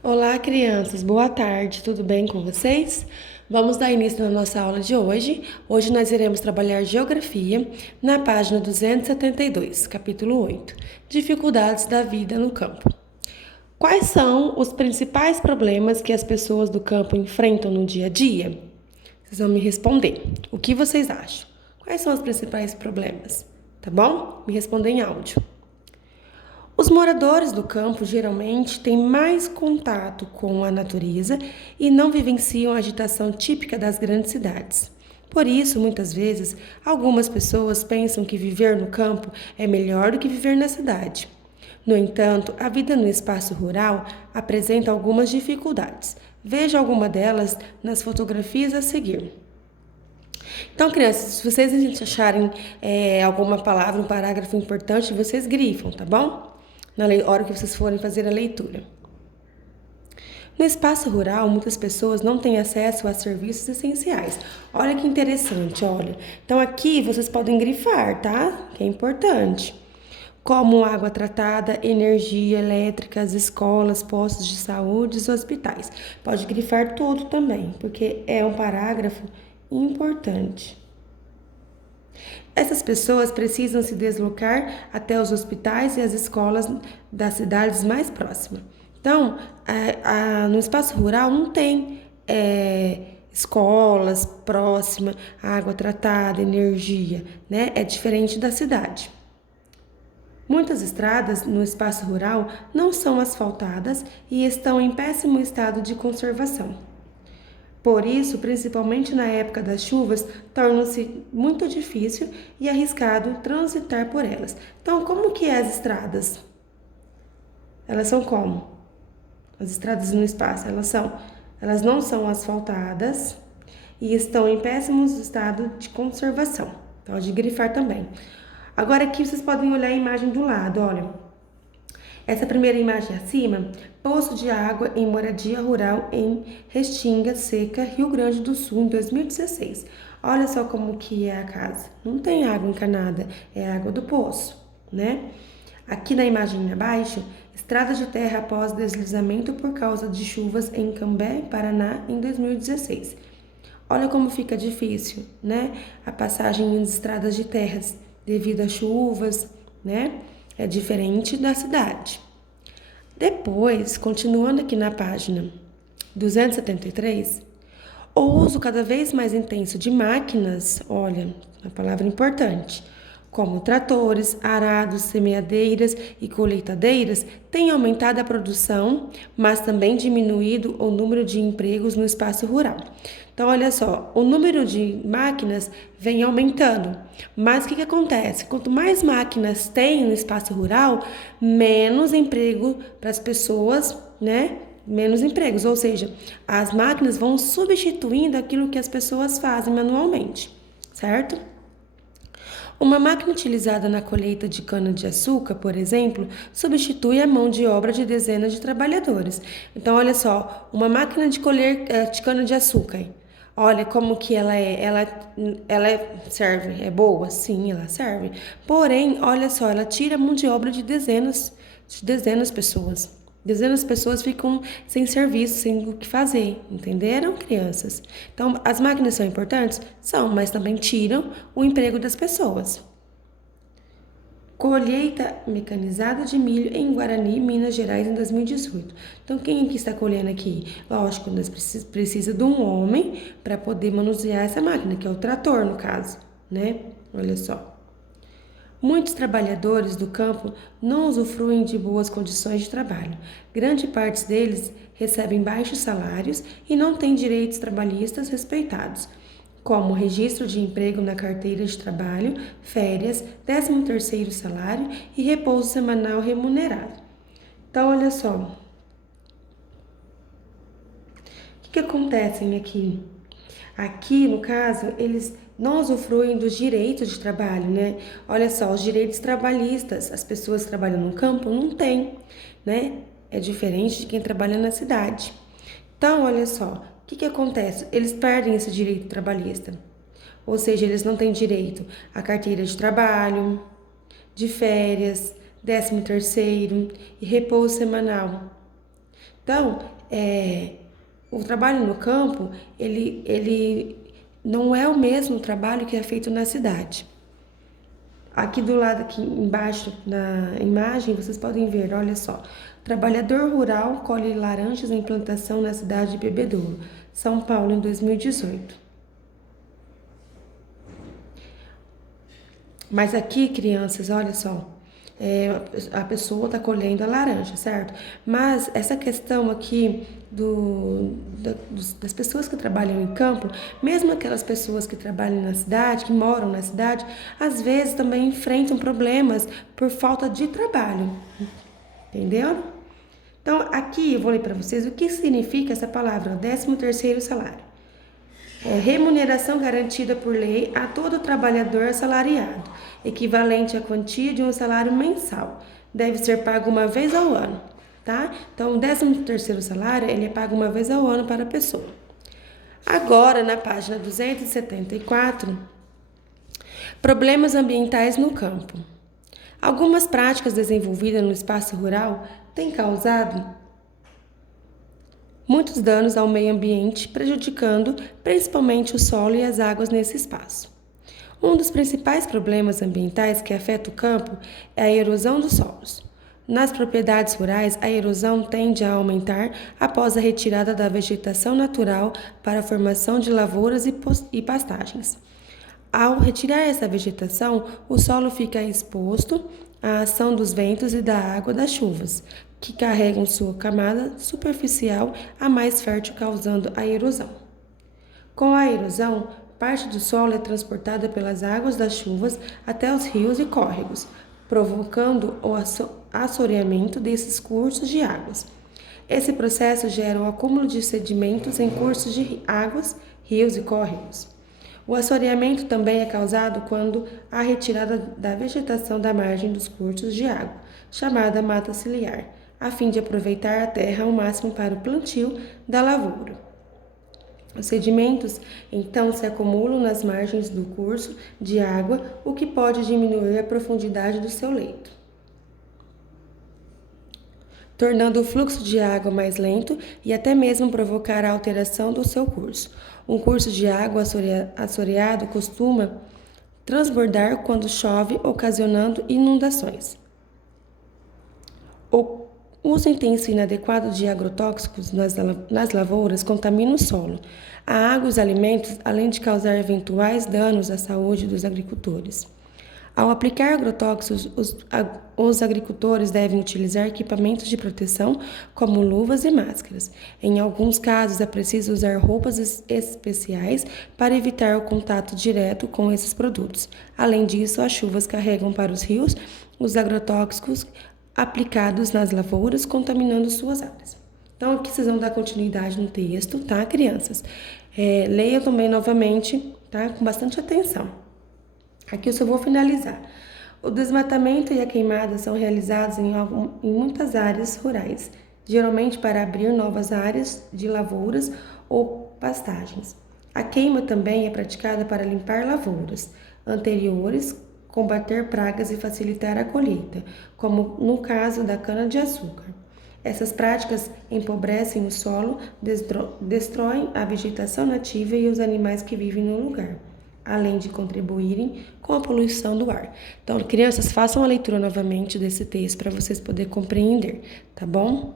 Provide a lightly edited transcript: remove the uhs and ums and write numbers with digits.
Olá, crianças, boa tarde, tudo bem com vocês? Vamos dar início na nossa aula de hoje. Hoje nós iremos trabalhar Geografia na página 272, capítulo 8, Dificuldades da vida no campo. Quais são os principais problemas que as pessoas do campo enfrentam no dia a dia? Vocês vão me responder. O que vocês acham? Quais são os principais problemas? Tá bom? Me respondem em áudio. Os moradores do campo geralmente têm mais contato com a natureza e não vivenciam a agitação típica das grandes cidades. Por isso, muitas vezes, algumas pessoas pensam que viver no campo é melhor do que viver na cidade. No entanto, a vida no espaço rural apresenta algumas dificuldades. Veja alguma delas nas fotografias a seguir. Então, crianças, se vocês acharem alguma palavra, um parágrafo importante, vocês grifam, tá bom? Na hora que vocês forem fazer a leitura. No espaço rural, muitas pessoas não têm acesso a serviços essenciais. Olha que interessante, olha. Então aqui vocês podem grifar, tá? Que é importante. Como água tratada, energia elétrica, as escolas, postos de saúde e hospitais. Pode grifar tudo também, porque é um parágrafo importante. Essas pessoas precisam se deslocar até os hospitais e as escolas das cidades mais próximas. Então, no espaço rural não tem escolas próximas, água tratada, energia, né? É diferente da cidade. Muitas estradas no espaço rural não são asfaltadas e estão em péssimo estado de conservação. Por isso, principalmente na época das chuvas, torna-se muito difícil e arriscado transitar por elas. Então, como que é as estradas? Elas são como? As estradas no espaço, elas não são asfaltadas e estão em péssimo estado de conservação. Pode grifar também. Agora aqui vocês podem olhar a imagem do lado, olha. Essa primeira imagem acima, poço de água em moradia rural em Restinga Seca, Rio Grande do Sul, em 2016. Olha só como que é a casa. Não tem água encanada, é água do poço, né? Aqui na imagem abaixo, estrada de terra após deslizamento por causa de chuvas em Cambé, Paraná, em 2016. Olha como fica difícil, né? A passagem em estradas de terras devido a chuvas, né? É diferente da cidade. Depois, continuando aqui na página 273, o uso cada vez mais intenso de máquinas, olha, a palavra importante, como tratores, arados, semeadeiras e colheitadeiras, tem aumentado a produção, mas também diminuído o número de empregos no espaço rural. Então, olha só, o número de máquinas vem aumentando, mas o que acontece? Quanto mais máquinas tem no espaço rural, menos emprego para as pessoas, né? Menos empregos, ou seja, as máquinas vão substituindo aquilo que as pessoas fazem manualmente, certo? Uma máquina utilizada na colheita de cana-de-açúcar, por exemplo, substitui a mão de obra de dezenas de trabalhadores. Então, olha só, uma máquina de colher de cana-de-açúcar. Olha como que ela é. Ela serve. É boa? Sim, ela serve. Porém, olha só, ela tira a mão de obra de dezenas de pessoas. Dezenas de pessoas ficam sem serviço, sem o que fazer, entenderam, crianças? Então, as máquinas são importantes? São, mas também tiram o emprego das pessoas. Colheita mecanizada de milho em Guarani, Minas Gerais, em 2018. Então, quem que está colhendo aqui? Lógico, nós precisa de um homem para poder manusear essa máquina, que é o trator, no caso, né? Olha só. Muitos trabalhadores do campo não usufruem de boas condições de trabalho. Grande parte deles recebem baixos salários e não têm direitos trabalhistas respeitados, como registro de emprego na carteira de trabalho, férias, 13º salário e repouso semanal remunerado. Então, olha só, o que acontece aqui? Aqui, no caso, eles não usufruem dos direitos de trabalho, né? Olha só, os direitos trabalhistas, as pessoas que trabalham no campo não têm, né? É diferente de quem trabalha na cidade. Então, olha só, o que acontece? Eles perdem esse direito trabalhista. Ou seja, eles não têm direito à carteira de trabalho, de férias, 13º e repouso semanal. Então, o trabalho no campo, ele não é o mesmo trabalho que é feito na cidade. Aqui do lado, aqui embaixo na imagem, vocês podem ver, olha só. Trabalhador rural colhe laranjas em plantação na cidade de Bebedouro, São Paulo, em 2018. Mas aqui, crianças, olha só. A pessoa está colhendo a laranja, certo? Mas essa questão aqui das pessoas que trabalham em campo, mesmo aquelas pessoas que trabalham na cidade, que moram na cidade, às vezes também enfrentam problemas por falta de trabalho, entendeu? Então, aqui eu vou ler para vocês o que significa essa palavra, 13º salário. Remuneração garantida por lei a todo trabalhador assalariado, equivalente à quantia de um salário mensal. Deve ser pago uma vez ao ano, tá? Então, o 13º salário, ele é pago uma vez ao ano para a pessoa. Agora, na página 274, problemas ambientais no campo. Algumas práticas desenvolvidas no espaço rural têm causado muitos danos ao meio ambiente, prejudicando principalmente o solo e as águas nesse espaço. Um dos principais problemas ambientais que afeta o campo é a erosão dos solos. Nas propriedades rurais, a erosão tende a aumentar após a retirada da vegetação natural para a formação de lavouras e pastagens. Ao retirar essa vegetação, o solo fica exposto à ação dos ventos e da água das chuvas, que carregam sua camada superficial a mais fértil, causando a erosão. Com a erosão, parte do solo é transportada pelas águas das chuvas até os rios e córregos, provocando o assoreamento desses cursos de águas. Esse processo gera o acúmulo de sedimentos em cursos de águas, rios e córregos. O assoreamento também é causado quando há retirada da vegetação da margem dos cursos de água, chamada mata ciliar, a fim de aproveitar a terra ao máximo para o plantio da lavoura. Os sedimentos, então, se acumulam nas margens do curso de água, o que pode diminuir a profundidade do seu leito, tornando o fluxo de água mais lento e até mesmo provocar a alteração do seu curso. Um curso de água assoreado costuma transbordar quando chove, ocasionando inundações. O uso intenso e inadequado de agrotóxicos nas lavouras contamina o solo, a água e os alimentos, além de causar eventuais danos à saúde dos agricultores. Ao aplicar agrotóxicos, os agricultores devem utilizar equipamentos de proteção, como luvas e máscaras. Em alguns casos, é preciso usar roupas especiais para evitar o contato direto com esses produtos. Além disso, as chuvas carregam para os rios os agrotóxicos aplicados nas lavouras, contaminando suas áreas. Então, aqui vocês vão dar continuidade no texto, tá, crianças? Leiam também novamente, tá, com bastante atenção. Aqui eu só vou finalizar. O desmatamento e a queimada são realizados em muitas áreas rurais, geralmente para abrir novas áreas de lavouras ou pastagens. A queima também é praticada para limpar lavouras anteriores, combater pragas e facilitar a colheita, como no caso da cana-de-açúcar. Essas práticas empobrecem o solo, destroem a vegetação nativa e os animais que vivem no lugar, além de contribuírem com a poluição do ar. Então, crianças, façam a leitura novamente desse texto para vocês poderem compreender, tá bom?